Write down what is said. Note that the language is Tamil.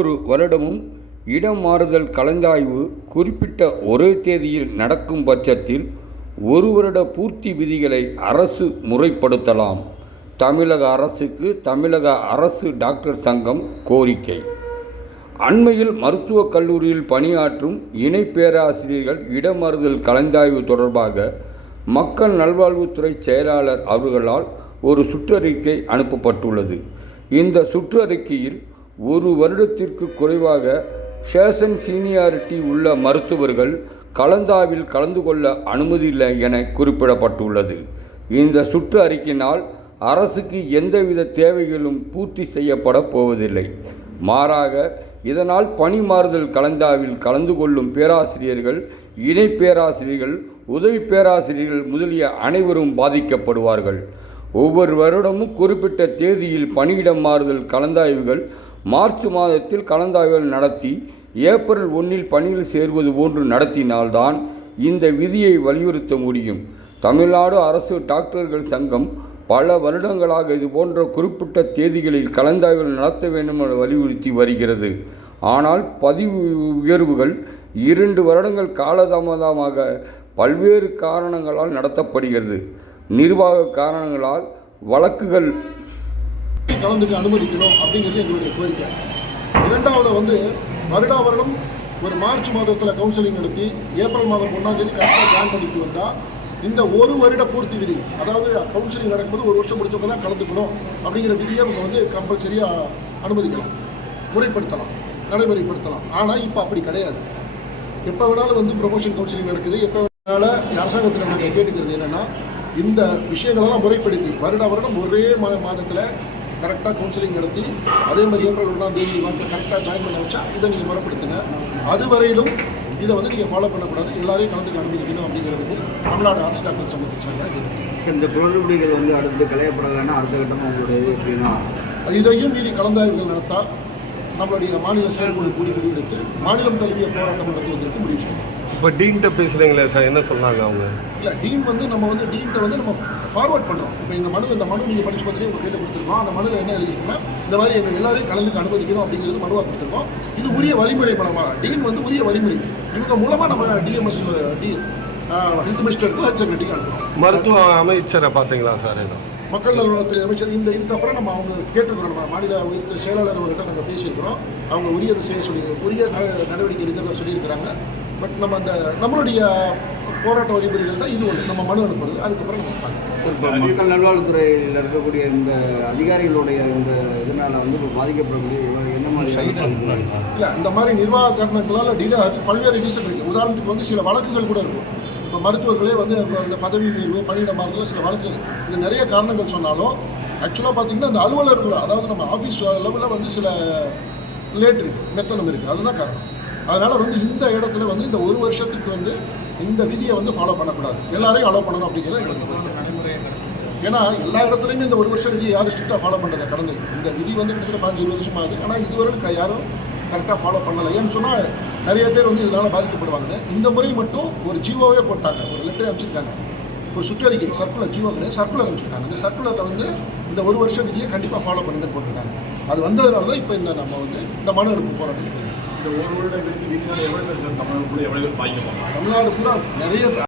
ஒவ்வொரு வருடமும் இடம் மாறுதல் கலந்தாய்வு குறிப்பிட்ட ஒரே தேதியில் நடக்கும் பட்சத்தில் ஒரு வருட பூர்த்தி விதிகளை அரசு முறைப்படுத்தலாம். தமிழக அரசுக்கு தமிழக அரசு டாக்டர் சங்கம் கோரிக்கை. அண்மையில் மருத்துவக் கல்லூரியில் பணியாற்றும் இணை பேராசிரியர்கள் இடமாறுதல் கலந்தாய்வு தொடர்பாக மக்கள் நல்வாழ்வுத்துறை செயலாளர் அவர்களால் ஒரு சுற்றறிக்கை அனுப்பப்பட்டுள்ளது. இந்த சுற்றறிக்கையில் ஒரு வருடத்திற்கு குறைவாக சேஷன் சீனியாரிட்டி உள்ள மருத்துவர்கள் கலந்தாவில் கலந்து கொள்ள அனுமதி இல்லை என குறிப்பிடப்பட்டுள்ளது. இந்த சுற்று அறிக்கையினால் அரசுக்கு எந்தவித தேவைகளும் பூர்த்தி செய்யப்பட போவதில்லை. மாறாக இதனால் பணி மாறுதல் கலந்தாவில் கலந்து கொள்ளும் பேராசிரியர்கள் இணை பேராசிரியர்கள் உதவி பேராசிரியர்கள் முதலிய அனைவரும் பாதிக்கப்படுவார்கள். ஒவ்வொரு வருடமும் குறிப்பிட்ட தேதியில் பணியிடம் மாறுதல் கலந்தாய்வுகள் மார்ச் மாதத்தில் கலந்தாய்வுகள் நடத்தி ஏப்ரல் ஒன்றில் பணியில் சேர்வது போன்று நடத்தினால்தான் இந்த விதியை வலியுறுத்த முடியும். தமிழ்நாடு அரசு டாக்டர்கள் சங்கம் பல வருடங்களாக இது போன்ற குறிப்பிட்ட தேதிகளில் கலந்தாய்வுகள் நடத்த வேண்டும் என வலியுறுத்தி வருகிறது. ஆனால் பதிவு உயர்வுகள் இரண்டு வருடங்கள் காலதாமதமாக பல்வேறு காரணங்களால் நடத்தப்படுகிறது. நிர்வாக காரணங்களால் வழக்குகள் கலந்துக்க அனுமதிக்கணும் அப்படிங்கிறது எங்களுடைய கோரிக்கை. இரண்டாவது வந்து வருடா வருடம் ஒரு மார்ச் மாதத்தில் கவுன்சிலிங் நடத்தி ஏப்ரல் மாதம் ஒன்றாம் தேதி கரெக்டாக ஜாயின் பண்ணிட்டு வந்தால் இந்த ஒரு வருட பூர்த்தி விதி அதாவது கவுன்சிலிங் நடக்கும்போது ஒரு வருஷம் முடிச்சவங்க தான் கலந்துக்கணும் அப்படிங்கிற விதியை அவங்க வந்து கம்பல்சரியாக அனுமதிக்கலாம். முறைப்படுத்தலாம் நடைமுறைப்படுத்தலாம். ஆனால் இப்போ அப்படி கிடையாது. எப்போ வேணாலும் வந்து ப்ரொமோஷன் கவுன்சிலிங் நடக்குது எப்போ வேணாலும் அரசாங்கத்தில் நாங்கள் கேட்டுக்கிறது என்னென்னா இந்த விஷயங்களெல்லாம் முறைப்படுத்தி வருட வருடம் ஒரே மா மாதத்தில் கரெக்டாக கவுன்சிலிங் நடத்தி அதே மாதிரி ஏப்ரல் ஒன்றாம் தேதி வந்து கரெக்டாக ஜாயின் பண்ண வச்சா இதை நீங்கள் முறைப்படுத்துங்க. அது வரையிலும் இதை வந்து நீங்கள் ஃபாலோ பண்ணக்கூடாது. எல்லாரையும் கலந்துக்க அனுமதிக்கணும் அப்படிங்கிறதுக்கு தமிழ்நாடு அரசு டாக்டர் சார்ந்த இந்த குளறுபடிகள் வந்து அடுத்து களையப்படலைன்னா அடுத்த கட்டமாக உங்களுடைய எப்படின்னா இதையும் மீறி கலந்தாய்வுகள் நடத்தால் நம்மளுடைய மாநில செயற்குழு கூடி முடிவெடுத்து மாநிலம் தழுவிய போராட்டம் நடத்துவதற்கு முடிவு செய்யணும் இப்போ டீன்கிட்ட பேசுகிறீங்களே சார் என்ன சொன்னாங்க அவங்க? இல்லை டீம் வந்து நம்ம வந்து டீம்கிட்ட வந்து நம்ம ஃபார்வர்ட் பண்ணுறோம் இப்போ இந்த மனு இந்த மனு நீங்கள் படிச்சு பார்த்தீங்கன்னா உங்கள் கையில் கொடுத்துருக்கோம். அந்த மனுவில் என்ன எழுதிருக்குன்னா இந்த மாதிரி எங்கள் எல்லாரையும் கலந்துக்க அனுமதிக்கணும் அப்படிங்கிறது மனுவாக கொடுத்துருக்கோம். இது உரிய வழிமுறை மூலமாக டீம் வந்து உரிய வழிமுறை. இவங்க மூலமாக நம்ம டிஎம்எஸ் டி ஹெல்த் மினிஸ்டருக்கும் ஹெல்த் செக்ரட்டரிக்கும் அனுப்புகிறோம் மருத்துவ அமைச்சரை பார்த்தீங்களா சார் ஏதோ மக்கள் நல்வாழ்வுத்துறை அமைச்சர் இந்த இதுக்கப்புறம் நம்ம அவங்க கேட்டுக்கிறோம் நம்ம மாநில உயர்த்த செயலாளர் அவர்கிட்ட நாங்கள் பேசியிருக்கிறோம். அவங்க உரியதை செய்ய சொல்லி உரிய நடவடிக்கை எடுக்கிறதா சொல்லியிருக்கிறாங்க. பட் நம்ம அந்த நம்மளுடைய போராட்ட வழிமுறைகள் தான் இது ஒன்று நம்ம மனு அனுப்புறது. அதுக்கப்புறம் நம்ம பார்க்கலாம். சார் இப்போ மக்கள் நல்வாழ்வுத்துறையில் இருக்கக்கூடிய இந்த அதிகாரிகளுடைய இந்த இதனால் வந்து இப்போ பாதிக்கப்படக்கூடிய என்ன மாதிரி இல்லை இந்த மாதிரி நிர்வாக காரணங்களால் டிலே ஆகி பல்வேறு ரீசன் இருக்குது உதாரணத்துக்கு வந்து சில வழக்குகள் கூட இருக்கும். இப்போ மருத்துவர்களே வந்து இந்த பதவி உயர்வு பணியிட மாறுதல் சில வழக்குகள். இது நிறைய காரணங்கள் சொன்னாலும் ஆக்சுவலாக பார்த்தீங்கன்னா இந்த அலுவலர்கள் அதாவது நம்ம ஆஃபீஸ் லெவலில் வந்து சில லேட் இருக்குது மெத்தனம் இருக்குது அதுதான் காரணம். அதனால் வந்து இந்த இடத்துல வந்து இந்த ஒரு வருஷத்துக்கு வந்து இந்த விதியை வந்து ஃபாலோ பண்ணக்கூடாது. எல்லாரையும் அலோவ் பண்ணணும் அப்படிங்கிறது எங்களுக்கு நடைமுறை ஏன்னா எல்லா இடத்துலையுமே இந்த ஒரு வருஷம் விதியை யாரும் ஸ்ட்ரிக்டாக ஃபாலோ பண்ணுறது கடந்து. இந்த விதி வந்து கிட்டத்தட்ட பாஞ்சு இருபது வருஷம் ஆகுது. ஆனால் இதுவரை க- யாரும் கரெக்டாக ஃபாலோ பண்ணலை. ஏன்னு சொன்னால் நிறைய பேர் வந்து இதனால் பாதிக்கப்படுவாங்க. இந்த முறை மட்டும் ஒரு ஜீவோவே போட்டாங்க. ஒரு லெட்டர் அனுப்பிச்சிருக்காங்க. ஒரு சுற்றறிக்கை சர்க்குலர் ஜீவோ கிடையாது சர்க்குலர் அனுப்பிச்சிருக்காங்க. இந்த சர்க்குலரில் வந்து இந்த ஒரு வருஷம் விதியை கண்டிப்பாக ஃபாலோ பண்ணுங்கன்னு போட்டிருக்காங்க. அது வந்ததுனால தான் இப்போ இந்த நம்ம வந்து இந்த மனு அனுப்பு போராட்டம் இந்த ஒரு வருட விருது விதிமுறை எவ்வளவு பேர் சார் தமிழ்நாட்டுக்குள்ள எவ்வளவு பேர் பாதிக்கப்பட்டாங்க? தமிழ்நாடு பூரா நிறைய